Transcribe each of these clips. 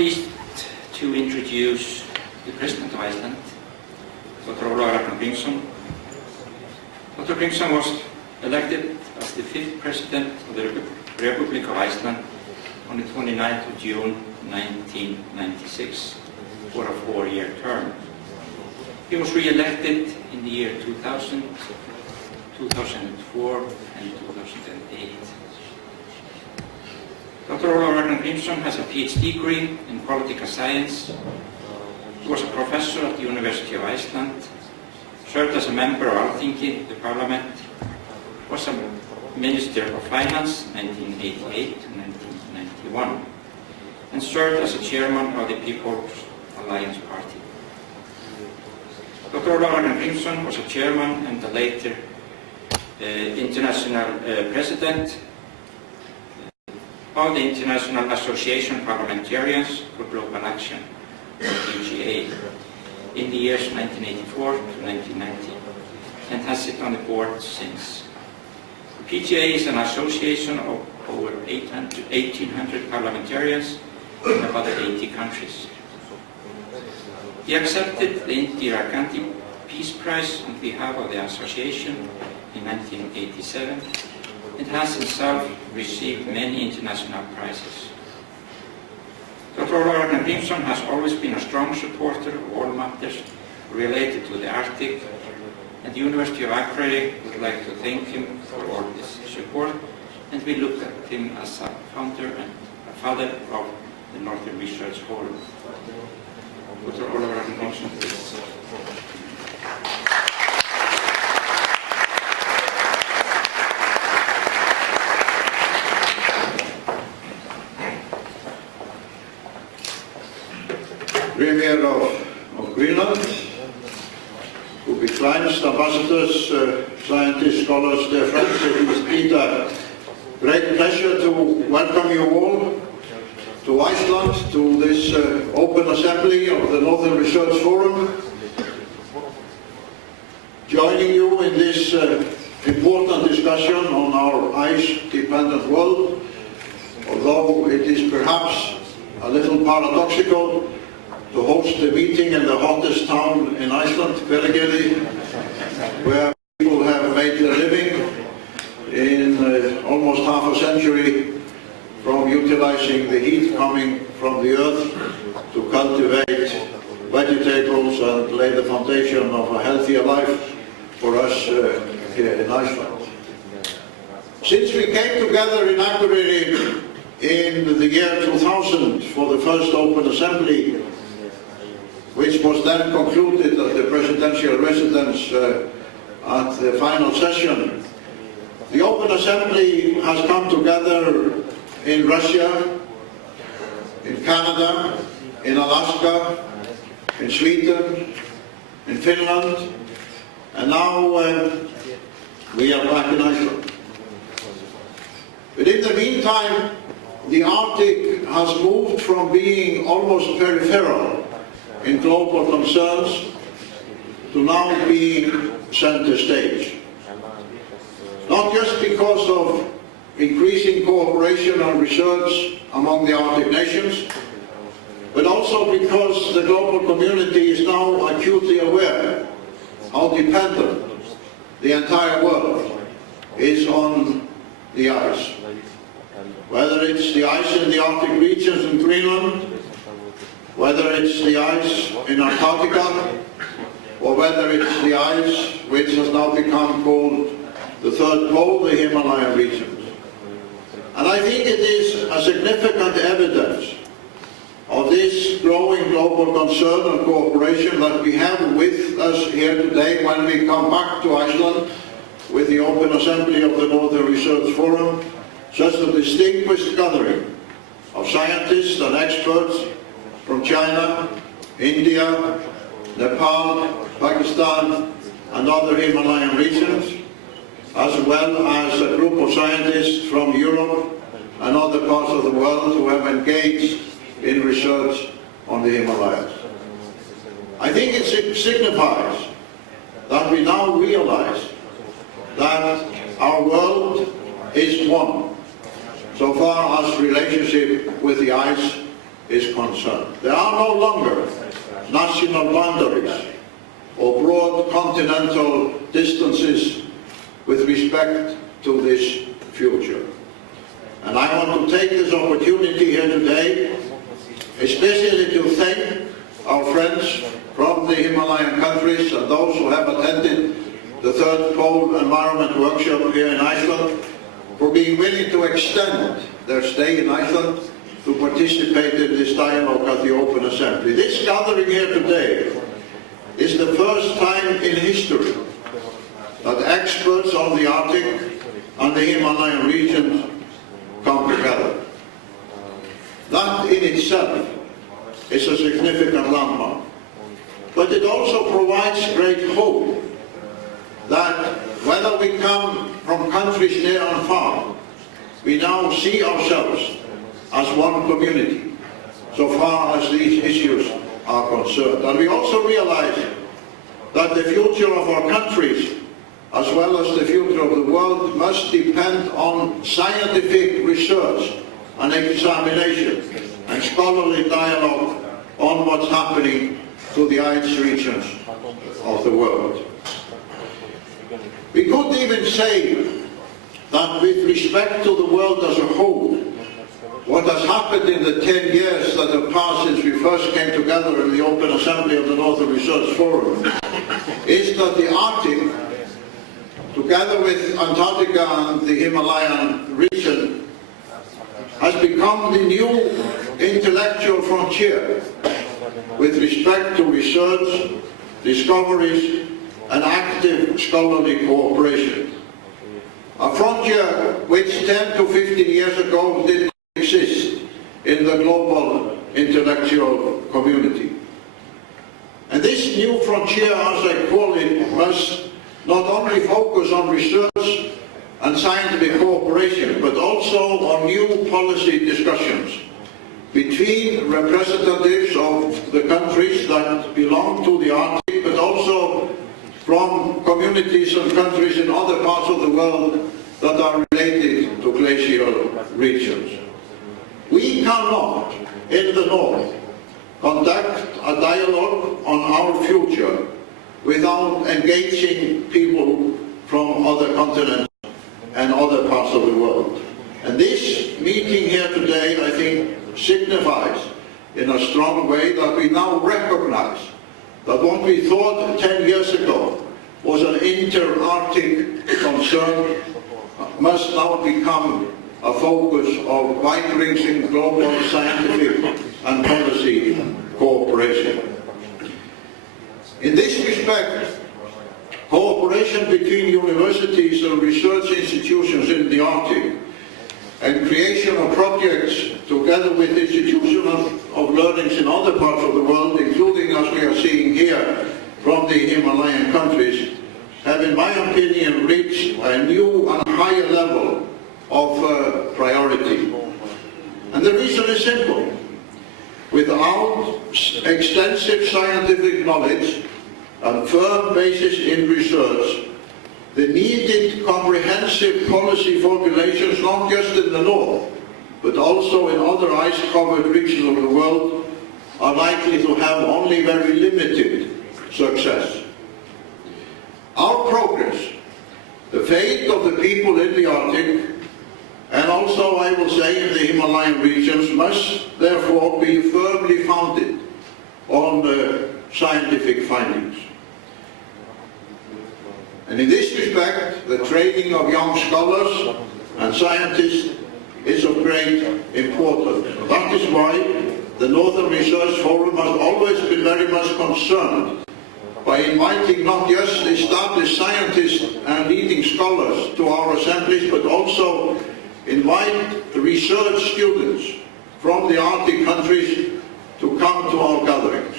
pleased to introduce the President of Iceland, Dr. Ólafur Ragnar Grímsson. Dr. Grímsson was elected as the 5th President of the Republic of Iceland on the 29th of June 1996 for a 4-year term. He was re-elected in the year 2000, 2004 and 2008. Dr. Ólafur Ragnar Grímsson has a PhD degree in political science. He was a professor at the University of Iceland, served as a member of Alþingi, the parliament, was a Minister of Finance 1988 to 1991, and served as a chairman of the People's Alliance Party. Dr. Ólafur Ragnar Grímsson was a chairman and a later international president of the International Association of Parliamentarians for Global Action, or PGA, in the years 1984 to 1990, and has sat on the board since. The PGA is an association of over 1,800 parliamentarians in about 80 countries. He accepted the Indira Gandhi Peace Prize on behalf of the association in 1987 and has himself received many international prizes. Dr. Ólafur Ragnar Grímsson has always been a strong supporter of all matters related to the Arctic, and the University of Akureyri would like to thank him for all his support, and we look at him as a founder and a father of the Northern Research Forum. Dr. Ólafur Ragnar Grímsson, please. Premier of Greenland, who be clients, ambassadors, scientists, scholars, dear friends, it is indeed a great pleasure to welcome you all to Iceland, to this open assembly of the Northern Research Forum, joining you in this important discussion on our ice-dependent world, although it is perhaps a little paradoxical to host a meeting in the hottest town in Iceland, Hveragerði, where people have made their living in almost half a century from utilizing the heat coming from the earth to cultivate vegetables and lay the foundation of a healthier life for us here in Iceland. Since we came together in Akureyri in the year 2000 for the first open assembly, which was then concluded at the presidential residence at the final session, the Open Assembly has come together in Russia, in Canada, in Alaska, in Sweden, in Finland, and now we are back in Iceland. But in the meantime, the Arctic has moved from being almost peripheral in global concerns to now being center stage. Not just because of increasing cooperation and research among the Arctic nations, but also because the global community is now acutely aware how dependent the entire world is on the ice. Whether it's the ice in the Arctic regions in Greenland, whether it's the ice in Antarctica, or whether it's the ice which has now become called the third pole, the Himalayan regions. And I think it is a significant evidence of this growing global concern and cooperation that we have with us here today when we come back to Iceland with the Open Assembly of the Northern Research Forum, such a distinguished gathering of scientists and experts from China, India, Nepal, Pakistan and other Himalayan regions, as well as a group of scientists from Europe and other parts of the world who have engaged in research on the Himalayas. I think it signifies that we now realize that our world is one, so far as relationship with the ice is concerned. There are no longer national boundaries or broad continental distances with respect to this future. And I want to take this opportunity here today, especially to thank our friends from the Himalayan countries and those who have attended the third Pole Environment Workshop here in Iceland for being willing to extend their stay in Iceland to participate in this dialogue at the Open Assembly. This gathering here today is the first time in history that experts on the Arctic and the Himalayan regions come together. That in itself is a significant landmark. But it also provides great hope that whether we come from countries near and far, we now see ourselves as one community, so far as these issues are concerned. And we also realize that the future of our countries, as well as the future of the world, must depend on scientific research and examination and scholarly dialogue on what's happening to the ice regions of the world. We could even say that with respect to the world as a whole, what has happened in the 10 years that have passed since we first came together in the Open Assembly of the Northern Research Forum is that the Arctic, together with Antarctica and the Himalayan region, has become the new intellectual frontier with respect to research, discoveries, and active scholarly cooperation. A frontier which 10 to 15 years ago did not exist in the global intellectual community. And this new frontier, as I call it, must not only focus on research and scientific cooperation, but also on new policy discussions between representatives of the countries that belong to the Arctic, but also from communities and countries in other parts of the world that are related to glacial regions. We cannot, in the North, conduct a dialogue on our future without engaging people from other continents and other parts of the world. And this meeting here today, I think, signifies in a strong way that we now recognize that what we thought 10 years ago was an inter-Arctic concern must now become a focus of wide-ranging global scientific and policy cooperation. In this respect, cooperation between universities and research institutions in the Arctic and creation of projects together with institutions of learnings in other parts of the world, including, as we are seeing here, from the Himalayan countries, have, in my opinion, reached a new and higher level of priority. And the reason is simple. Without extensive scientific knowledge and firm basis in research, the needed comprehensive policy formulations, not just in the North, but also in other ice-covered regions of the world, are likely to have only very limited success. Our progress, the fate of the people in the Arctic, and also, I will say, in the Himalayan regions, must therefore be firmly founded on scientific findings. And in this respect, the training of young scholars and scientists is of great importance. That is why the Northern Research Forum has always been very much concerned by inviting not just established scientists and leading scholars to our assemblies, but also invite research students from the Arctic countries to come to our gatherings.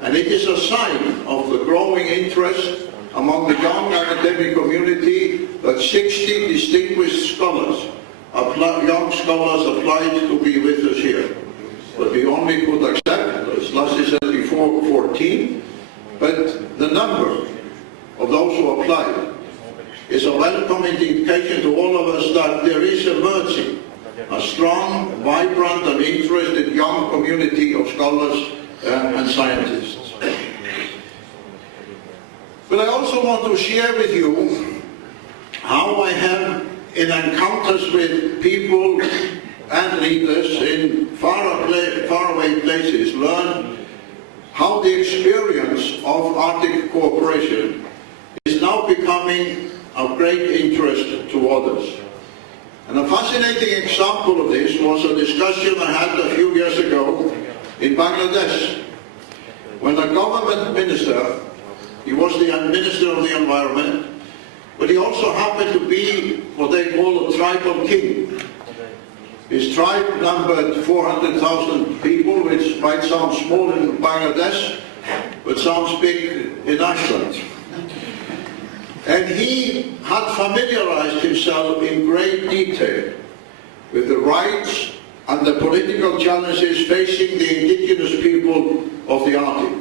And it is a sign of the growing interest among the young academic community that 60 distinguished scholars, young scholars, applied to be with us here. But we only could accept, as Lassie said before, 14. But the number of those who applied is a welcome indication to all of us that there is emerging a strong, vibrant and interested young community of scholars and scientists. But I also want to share with you how I have, in encounters with people and leaders in faraway places, learned how the experience of Arctic cooperation is now becoming of great interest to others. And a fascinating example of this was a discussion I had a few years ago in Bangladesh, when a government minister, he was the Minister of the Environment, but he also happened to be what they call a tribal king. His tribe numbered 400,000 people, which might sound small in Bangladesh, but sounds big in Iceland. And he had familiarized himself in great detail with the rights and the political challenges facing the indigenous people of the Arctic.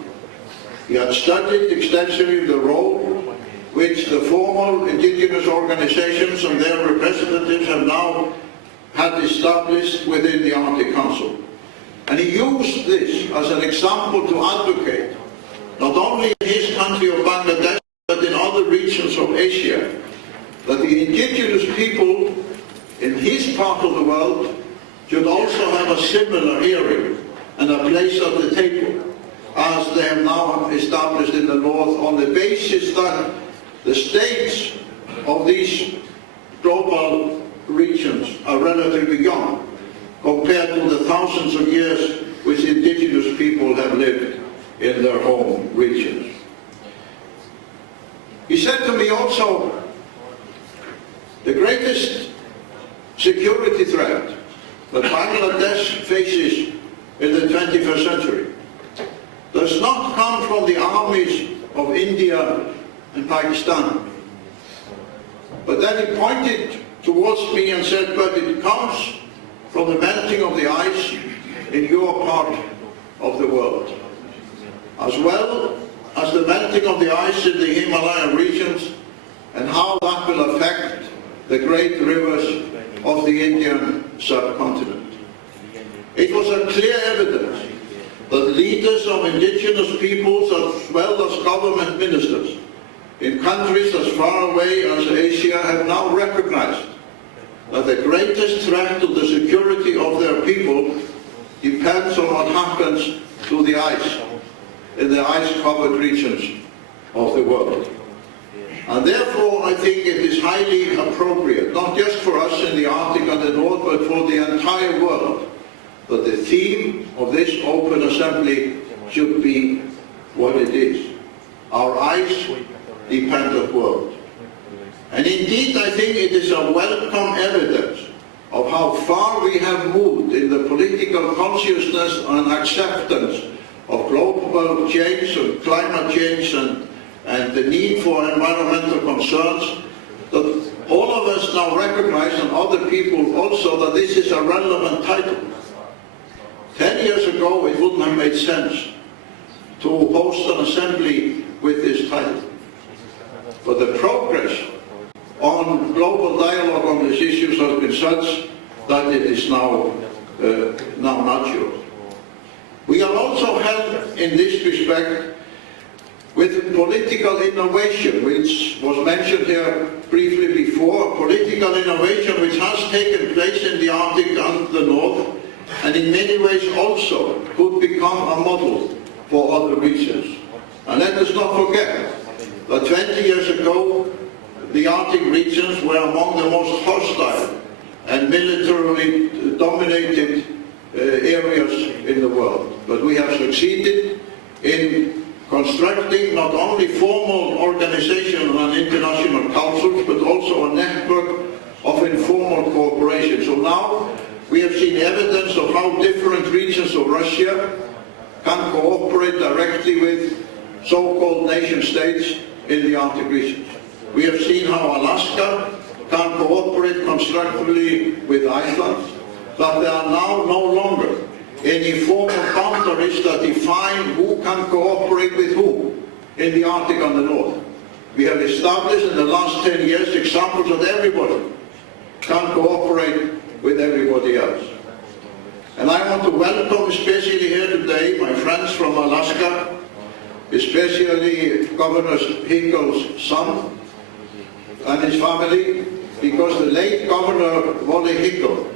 He had studied extensively the role which the formal indigenous organizations and their representatives have now had established within the Arctic Council. And he used this as an example to advocate, not only in his country of Bangladesh, but in other regions of Asia, that the indigenous people in his part of the world should also have a similar hearing and a place at the table, as they have now established in the North, on the basis that the states of these global regions are relatively young compared to the thousands of years which indigenous people have lived in their home regions. He said to me also, the greatest security threat that Bangladesh faces in the 21st century does not come from the armies of India and Pakistan. But then he pointed towards me and said, but it comes from the melting of the ice in your part of the world, as well as the melting of the ice in the Himalayan regions, and how that will affect the great rivers of the Indian subcontinent. It was a clear evidence that leaders of indigenous peoples as well as government ministers in countries as far away as Asia have now recognized that the greatest threat to the security of their people depends on what happens to the ice in the ice-covered regions of the world. And therefore, I think it is highly appropriate, not just for us in the Arctic and the North, but for the entire world, that the theme of this Open Assembly should be what it is: our ice-dependent world. And indeed, I think it is a welcome evidence of how far we have moved in the political consciousness and acceptance of global change and climate change and the need for environmental concerns, that all of us now recognize, and other people also, that this is a relevant title. 10 years ago, it wouldn't have made sense to host an assembly with this title. But the progress on global dialogue on these issues has been such that it is now natural. We are also helped in this respect with political innovation, which was mentioned here briefly before, political innovation which has taken place in the Arctic and the North, and in many ways also could become a model for other regions. And let us not forget that 20 years ago, the Arctic regions were among the most hostile and militarily dominated areas in the world. But we have succeeded in constructing not only formal organizations and international councils, but also a network of informal cooperation. So now we have seen evidence of how different regions of Russia can cooperate directly with so-called nation states in the Arctic regions. We have seen how Alaska can cooperate constructively with Iceland, but there are now no longer any formal boundaries that define who can cooperate with whom in the Arctic and the North. We have established in the last 10 years examples that everybody can cooperate with everybody else. And I want to welcome especially here today my friends from Alaska, especially Governor Hinkle's son and his family, because the late Governor Wally Hinkle,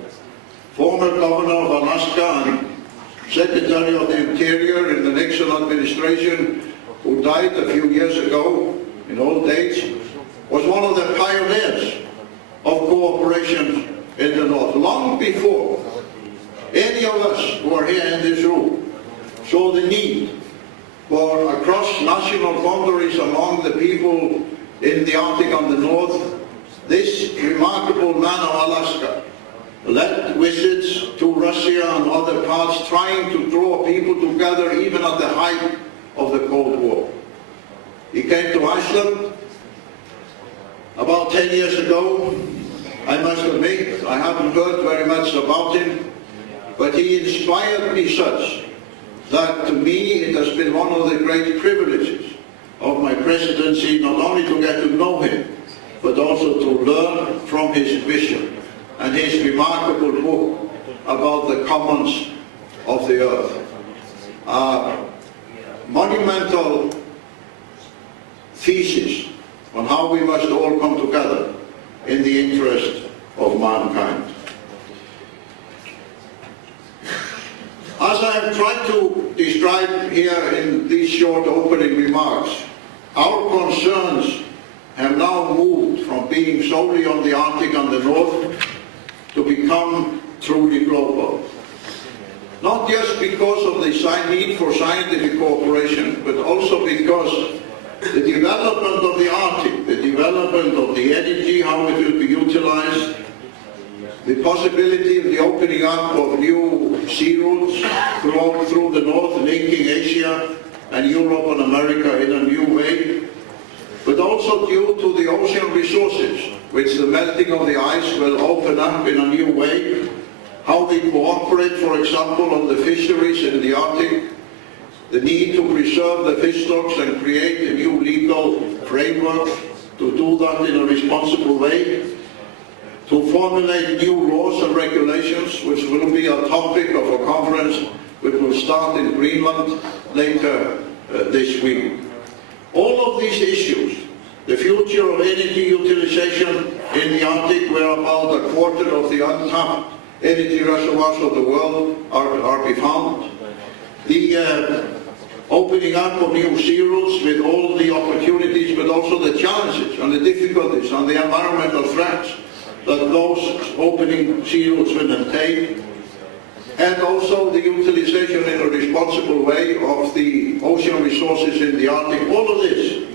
former governor of Alaska and Secretary of the Interior in the Nixon administration, who died a few years ago in old age, was one of the pioneers of cooperation in the North, long before any of us who are here in this room saw the need for across national boundaries among the people in the Arctic and the North. This remarkable man of Alaska led visits to Russia and other parts, trying to draw people together even at the height of the Cold War. He came to Iceland about 10 years ago. I must admit, I haven't heard very much about him, but he inspired me such that to me it has been one of the great privileges of my presidency not only to get to know him, but also to learn from his vision and his remarkable book about the commons of the earth. A monumental thesis on how we must all come together in the interest of mankind. As I have tried to describe here in these short opening remarks, our concerns have now moved from being solely on the Arctic and the North to become truly global. Not just because of the need for scientific cooperation, but also because the development of the Arctic, the development of the energy, how it will be utilized, the possibility of the opening up of new sea routes through the North, linking Asia and Europe and America in a new way, but also due to the ocean resources, which the melting of the ice will open up in a new way, how we cooperate, for example, on the fisheries in the Arctic, the need to preserve the fish stocks and create a new legal framework to do that in a responsible way, to formulate new laws and regulations, which will be a topic of a conference which will start in Greenland later this week. All of these issues, the future of energy utilization in the Arctic, where about a quarter of the untapped energy reservoirs of the world are be found, the opening up of new sea routes with all the opportunities, but also the challenges and the difficulties and the environmental threats that those opening sea routes will entail, and also the utilization in a responsible way of the ocean resources in the Arctic. All of this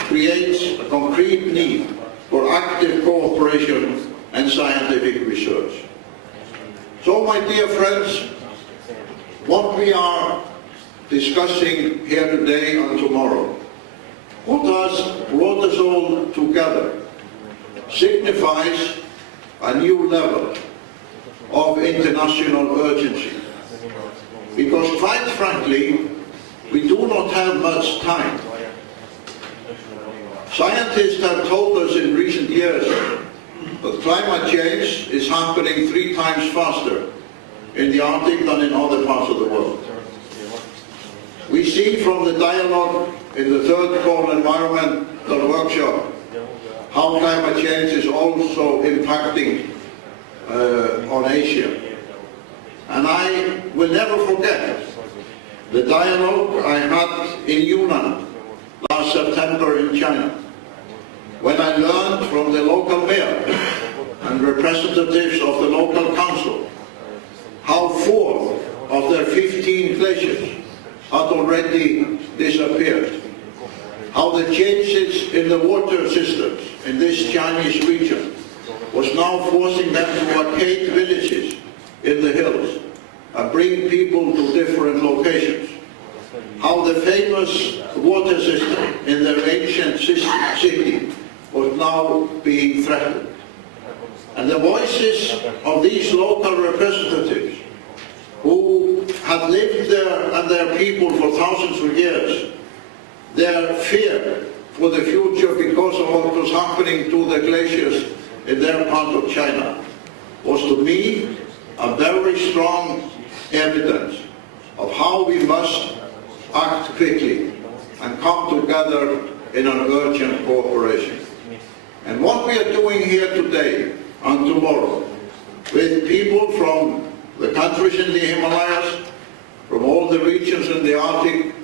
creates a concrete need for active cooperation and scientific research. So, my dear friends, what we are discussing here today and tomorrow, what has brought us all together, signifies a new level of international urgency. Because quite frankly, we do not have much time. Scientists have told us in recent years that climate change is happening 3 times faster in the Arctic than in other parts of the world. We see from the dialogue in the third core environmental workshop how climate change is also impacting on Asia. And I will never forget the dialogue I had in Yunnan last September in China, when I learned from the local mayor and representatives of the local council how 4 of their 15 glaciers had already disappeared, how the changes in the water systems in this Chinese region was now forcing them to vacate villages in the hills and bring people to different locations, how the famous water system in their ancient city was now being threatened. And the voices of these local representatives who had lived there and their people for thousands of years, their fear for the future because of what was happening to the glaciers in their part of China, was to me a very strong evidence of how we must act quickly and come together in an urgent cooperation. And what we are doing here today and tomorrow with people from the countries in the Himalayas, from all the regions in the Arctic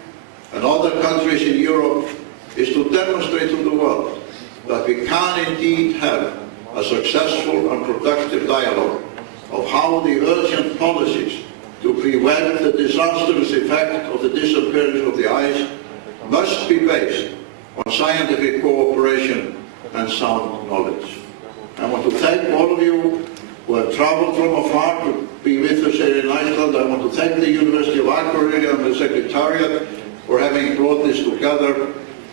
and other countries in Europe, is to demonstrate to the world that we can indeed have a successful and productive dialogue of how the urgent policies to prevent the disastrous effect of the disappearance of the ice must be based on scientific cooperation and sound knowledge. I want to thank all of you who have travelled from afar to be with us here in Iceland. I want to thank the University of Akureyri and the Secretariat for having brought this together.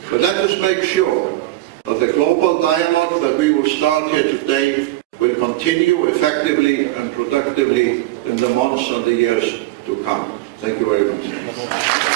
But let us make sure that the global dialogue that we will start here today will continue effectively and productively in the months and the years to come. Thank you very much.